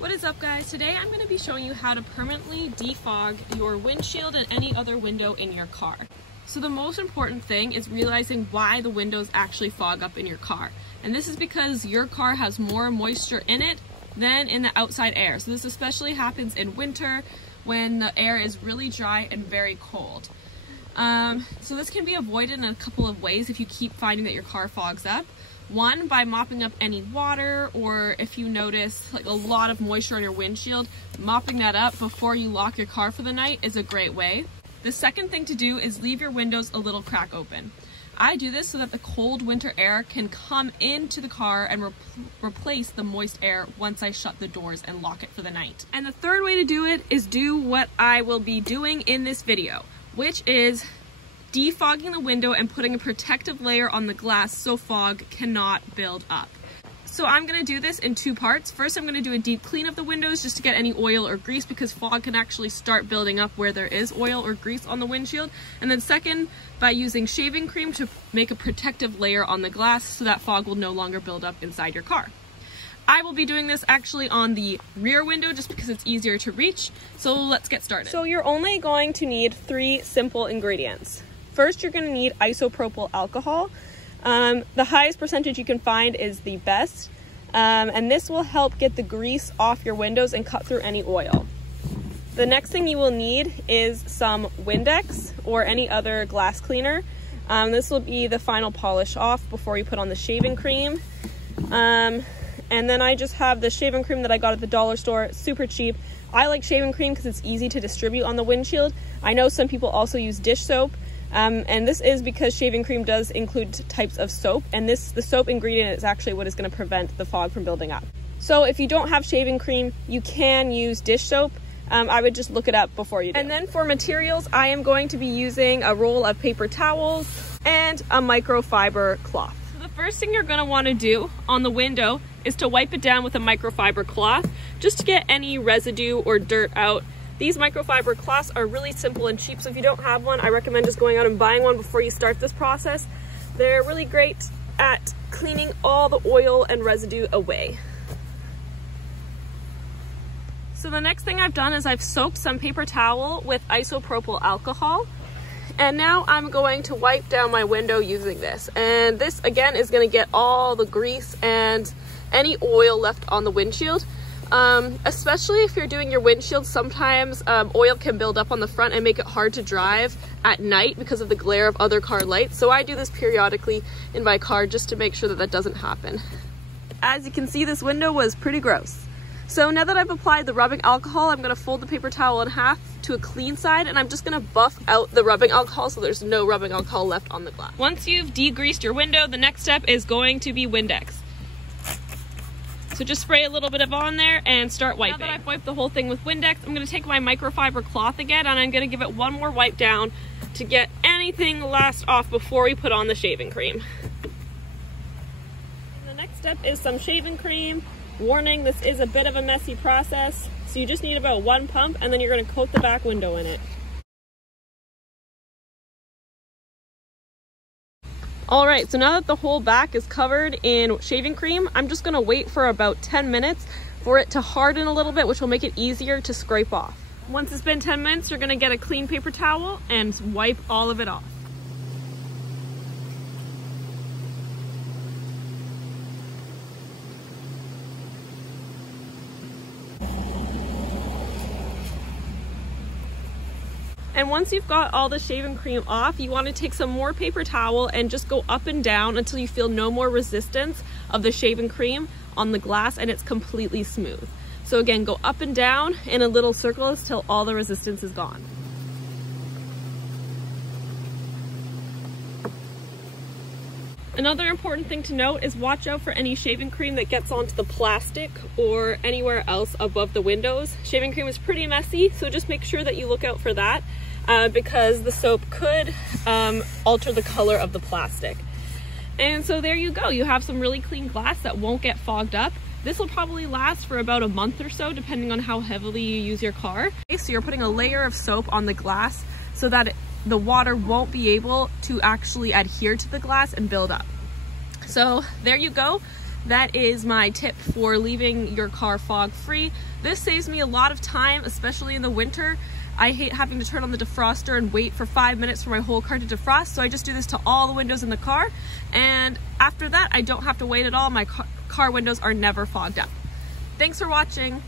What is up, guys? Today I'm going to be showing you how to permanently defog your windshield and any other window in your car. So the most important thing is realizing why the windows actually fog up in your car. And this is because your car has more moisture in it than in the outside air. So this especially happens in winter when the air is really dry and very cold. So this can be avoided in a couple of ways if you keep finding that your car fogs up. One, by mopping up any water, or if you notice like a lot of moisture on your windshield, mopping that up before you lock your car for the night is a great way. The second thing to do is leave your windows a little crack open. I do this so that the cold winter air can come into the car and replace the moist air once I shut the doors and lock it for the night. And the third way to do it is do what I will be doing in this video, which is defogging the window and putting a protective layer on the glass so fog cannot build up. So I'm going to do this in two parts. First, I'm going to do a deep clean of the windows just to get any oil or grease, because fog can actually start building up where there is oil or grease on the windshield. And then second, by using shaving cream to make a protective layer on the glass so that fog will no longer build up inside your car. I will be doing this actually on the rear window just because it's easier to reach. So let's get started. So you're only going to need 3 simple ingredients. First, you're going to need isopropyl alcohol. The highest percentage you can find is the best, and this will help get the grease off your windows and cut through any oil. The next thing you will need is some Windex or any other glass cleaner. This will be the final polish off before you put on the shaving cream. And then I just have the shaving cream that I got at the dollar store. It's super cheap. I like shaving cream because it's easy to distribute on the windshield. I know some people also use dish soap. And this is because shaving cream does include types of soap, and the soap ingredient is actually what is going to prevent the fog from building up. So if you don't have shaving cream, you can use dish soap. I would just look it up before you do. And then for materials, I am going to be using a roll of paper towels and a microfiber cloth. So the first thing you're going to want to do on the window is to wipe it down with a microfiber cloth just to get any residue or dirt out. These microfiber cloths are really simple and cheap, so if you don't have one, I recommend just going out and buying one before you start this process. They're really great at cleaning all the oil and residue away. So the next thing I've done is I've soaked some paper towel with isopropyl alcohol, and now I'm going to wipe down my window using this. And this again is going to get all the grease and any oil left on the windshield. Especially if you're doing your windshield, sometimes oil can build up on the front and make it hard to drive at night because of the glare of other car lights. So I do this periodically in my car just to make sure that that doesn't happen. As you can see, this window was pretty gross. So now that I've applied the rubbing alcohol, I'm going to fold the paper towel in half to a clean side, and I'm just going to buff out the rubbing alcohol so there's no rubbing alcohol left on the glass. Once you've degreased your window, the next step is going to be Windex. So just spray a little bit of on there and start wiping. Now that I've wiped the whole thing with Windex, I'm going to take my microfiber cloth again, and I'm going to give it one more wipe down to get anything last off before we put on the shaving cream. And the next step is some shaving cream. Warning, this is a bit of a messy process, so you just need about 1 pump, and then you're going to coat the back window in it. Alright, so now that the whole back is covered in shaving cream, I'm just going to wait for about 10 minutes for it to harden a little bit, which will make it easier to scrape off. Once it's been 10 minutes, you're going to get a clean paper towel and wipe all of it off. And once you've got all the shaving cream off, you want to take some more paper towel and just go up and down until you feel no more resistance of the shaving cream on the glass and it's completely smooth. So again, go up and down in a little circle until all the resistance is gone. Another important thing to note is watch out for any shaving cream that gets onto the plastic or anywhere else above the windows. Shaving cream is pretty messy, so just make sure that you look out for that because the soap could alter the color of the plastic. And so there you go. You have some really clean glass that won't get fogged up. This will probably last for about a month or so, depending on how heavily you use your car. Okay, so you're putting a layer of soap on the glass so that the water won't be able to actually adhere to the glass and build up. So there you go. that is my tip for leaving your car fog free. This saves me a lot of time, especially in the winter. I hate having to turn on the defroster and wait for 5 minutes for my whole car to defrost, so I just do this to all the windows in the car, and after that I don't have to wait at all. My car windows are never fogged up. Thanks for watching.